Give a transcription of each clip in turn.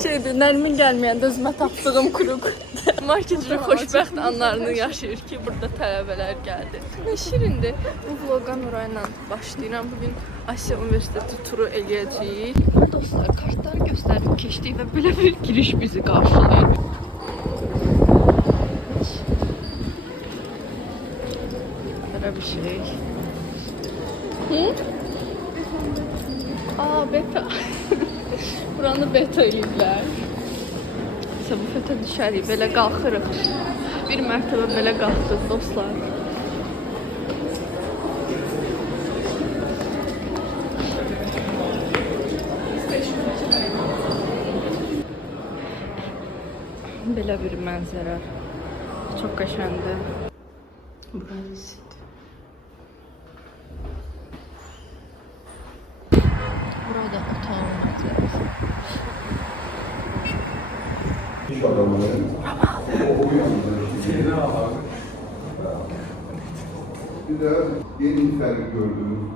Şeydir, Nərmin gəlməyəndə özümə tapdığım kruq. Marketin xoşbəxt anlarını yaşayır ki, burada tələbələr gəldi. Nə şirindir. Bu vloqa Nurayla başlayıram. Bugün Asiya Universiteti turu eləyəcəyik. Dostlar, kartları göstərib keçdik və belə bir giriş bizi qarşılayır. Belə bir şey. Hı? Aa, beta. Buranı beta eləyiblər. Bu fətə düşərik, belə qalxırıq. Bir mərtəbə belə qalxdıq dostlar. Belə bir mənzərə. Çox qəşəngdir. Burası. Burada otağın mənzərəsi. İş adamları. Bir de yeni fergi gördüm.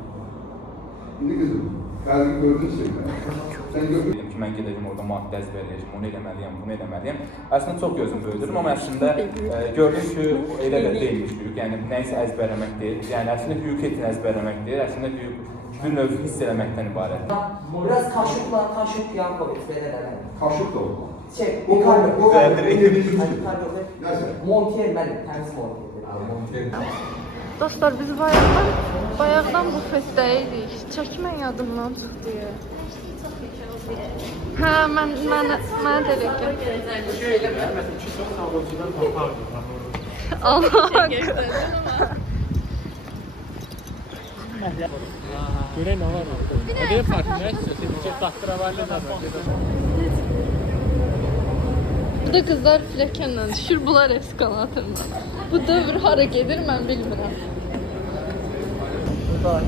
Şimdi kızım, fergi gördün sen. Sen gördün. Dedim ki, mən gedəcəm orada maddə əzbərləyəcəm, onu eləməliyəm, bunu eləməliyəm. Əslində çox gözüm böyüdürüm, amma əslində gördüm ki, elə də deyilmiş hüquq. Yəni, nəyisə əzbərləmək deyil. Yəni, əslində hüquq etini əzbərləmək deyil, əslində hüquq bir növ hiss eləməkdən ibarət. Biraz kaşıkla, kaşık Yankovic belələr. Kaşık da oldu. Bu Nasıl? Montier benim, temiz Montier. Dostlar, biz bayaqdan bu festdəydik. Çəkmə yadımdan çıxdı ya. Hə, mənə də elə Allah Göre ne var? Ödeye farkı ne istiyor? Senin için taktiravarlı da var. Burada qızlar filəkənlə düşür, bunlar eskalatorla. Bu dövr hara gedir, mən bilmirəm. Burada